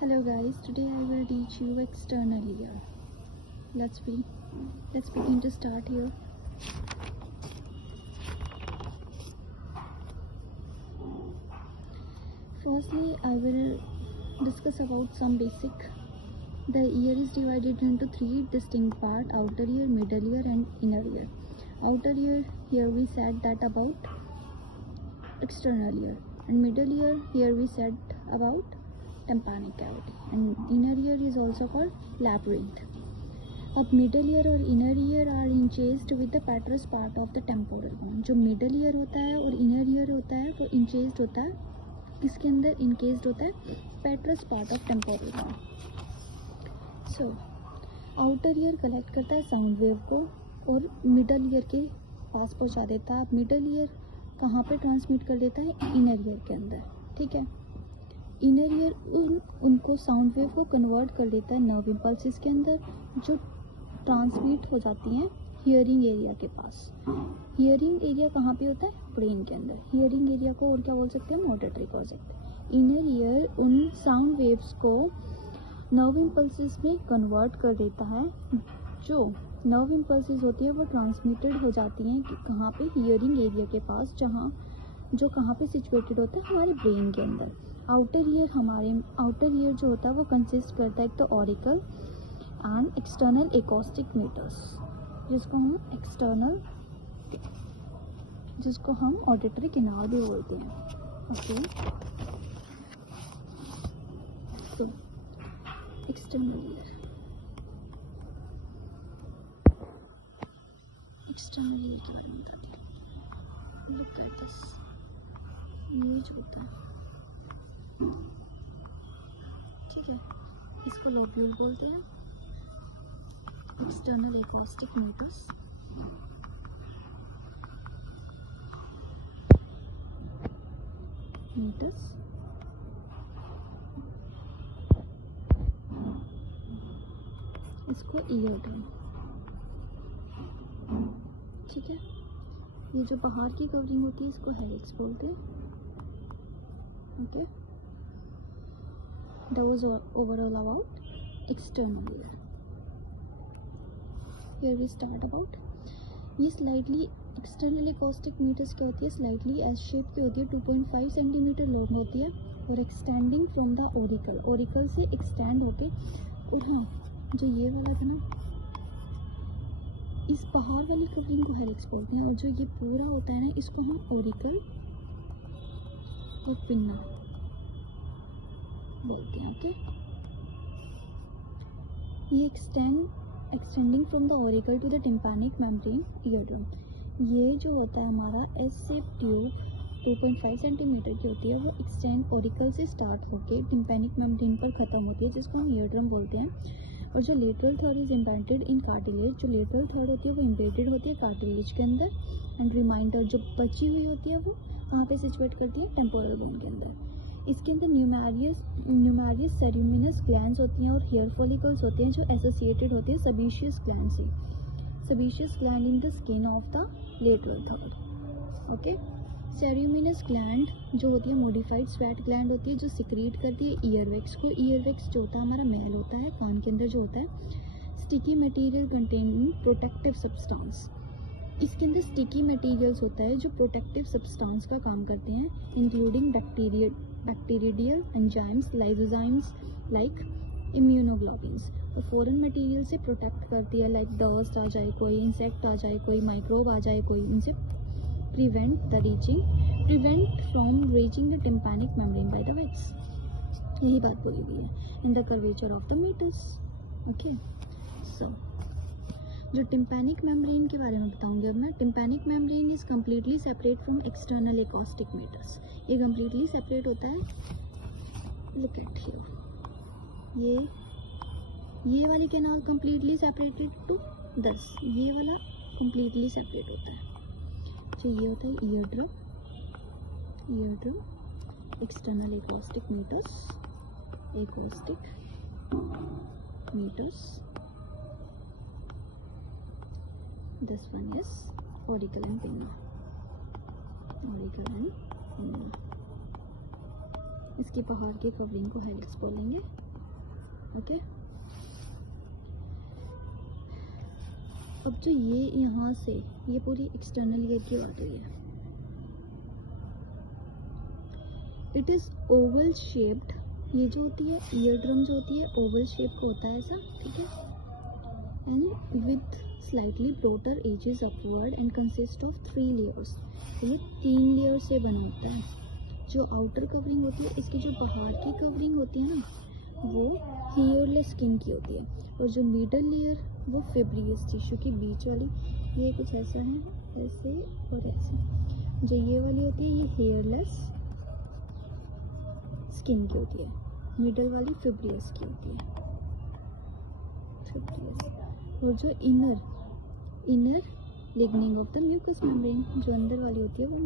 Hello guys, today I will teach you external ear. Let's begin to start here. Firstly, I will discuss about some basic. The ear is divided into three distinct parts: outer ear, middle ear and inner ear. Outer ear, here we said that about external ear, and middle ear, here we said about tympanic cavity, and inner ear is also called labyrinth. अब middle ear और inner ear are encased with the petrous part of the temporal bone. जो middle ear होता है और inner year होता है वो इंचेस्ड होता है, इसके अंदर इनकेस्ड होता है पेट्रस part of temporal bone. So outer ear collect करता है साउंड वेव को और मिडल ईयर के पास पहुंचा देता है. मिडल ईयर कहाँ पे ट्रांसमिट कर देता है? इनर ईयर के अंदर. ठीक है, इनर ईयर उनको साउंड वेव को कन्वर्ट कर देता है नर्व इम्पल्सिस के अंदर, जो ट्रांसमिट हो जाती हैं हियरिंग एरिया के पास. हियरिंग एरिया कहाँ पे होता है? ब्रेन के अंदर. हियरिंग एरिया को और क्या बोल सकते हैं? ऑडिटरी बोल सकते हैं. इनर ईयर उन साउंड वेव्स को नर्व इम्पल्सिस में कन्वर्ट कर देता है. जो नर्व इम्पल्सिस होती है वो ट्रांसमिटेड हो जाती हैं कि कहाँ पे? हियरिंग एरिया के पास, जो कहाँ पे सिचुएटेड होता है? हमारे ब्रेन के अंदर. आउटर ईयर जो होता है वो कंसिस्ट करता है एक तो auricle and external acoustic meatus, जिसको हम ऑडिटरी किनार भी बोलते हैं. ओके, तो एक्सटर्नल ईयर के बारे में बताते हैं. लुक एट दिस, ये जो होता है, ठीक है, इसको लोब्यूल बोलते हैं. External acoustic meatus. इसको ईयर ड्रम. ठीक है, ये जो बाहर की कवरिंग होती है इसको हेलिक्स बोलते हैं. Okay, that was overall about external ear. Here we start about ये स्लाइटली एक्सटर्नल एकॉस्टिक मीटर्स क्या होती है? स्लाइटली एस शेप की होती है, 2.5 सेंटीमीटर लॉन्ग होती है और एक्सटेंडिंग फ्रॉम द ओरिकल से एक्सटेंड होके. और हाँ, जो ये वाला था ना, इस बाहर वाली कवरिंग को हेलिक्स बोलते हैं, और जो ये पूरा होता है ना, इसको हम ओरिकल और पिन्ना बोलते हैं. ओके, ये extending from the auricle to the tympanic membrane eardrum. ये जो होता है हमारा एस शेप ट्यूब 2.5 सेंटीमीटर की होती है, वो एक्सटेंड ओरिकल से स्टार्ट होके टिम्पैनिक मेम्ब्रेन पर ख़त्म होती है, जिसको हम ईयरड्रम बोलते हैं. और जो lateral third is embedded in cartilage, जो लेटरल थर्ड होती है वो इम्बेडेड होती है कार्टिलेज के अंदर. एंड रिमाइंडर जो बची हुई होती है वो कहाँ पे सिचुएट करती है? टेम्पोरल बोन के अंदर. इसके अंदर न्यूमेरियस सेरेमिनस ग्लैंड्स होती हैं और हेयर फॉलिकल्स होते हैं जो एसोसिएटेड होते हैं सबिशियस ग्लैंड से. Sebaceous gland in the skin of the lateral third. Okay, ceruminous gland जो होती है मॉडिफाइड स्वेट ग्लैंड होती है, जो सिक्रीट करती है ईयरवैक्स को. ईयरवैक्स जो होता है हमारा मेल होता है, कान के अंदर जो होता है. Sticky material containing protective substance. इसके अंदर स्टिकी मटेरियल्स होता है जो प्रोटेक्टिव सब्सटेंस का काम करते हैं, including bacterial enzymes, lysozymes like immunoglobins. तो फॉरेन मटेरियल से प्रोटेक्ट करती है, लाइक डस्ट आ जाए, कोई इंसेक्ट आ जाए, कोई माइक्रोब आ जाए, कोई इनसे prevent from reaching the tympanic membrane by the wax. यही बात बोली हुई है in the curvature of the meatus. Okay, so जो टिम्पैनिक मेम्ब्रेन के बारे में बताऊंगी अब मैं. Tympanic membrane is completely separate from external acoustic meatus. ये कम्प्लीटली सेपरेट होता है. लुक एट हियर, ये वाली कैनाल कम्प्लीटली सेपरेटेड टू दस. ये वाला कम्प्लीटली सेपरेट होता है. जो ये होता है eardrum, external acoustic meatus, this one is auricle and pinna. इसकी बाहर की कवरिंग को हेलिक्स बोलेंगे. ओके। अब जो ये यहाँ से ये पूरी एक्सटर्नल ईयर की आर्टरी है, इट इज़ ओवल शेप्ड। ये जो होती है ईयर ड्रम जो होती है ओवल शेप का होता है ऐसा, ठीक है, and with slightly broader edges upward and consist of 3 layers. ये 3 लेयर से बना होता है। जो आउटर कवरिंग होती है, इसकी जो बाहर की कवरिंग होती है ना, वो हेयरलेस स्किन की होती है, और जो मिडल लेयर वो फिब्रियस टिश्यू की बीच वाली, ये कुछ ऐसा है, ऐसे और ऐसे। जो ये वाली होती है ये हेयरलेस स्किन की होती है, मिडल वाली फिब्रियस की होती है, फिब्रियस। और जो inner lining of the mucous membrane, जो अंदर वाली होती है वो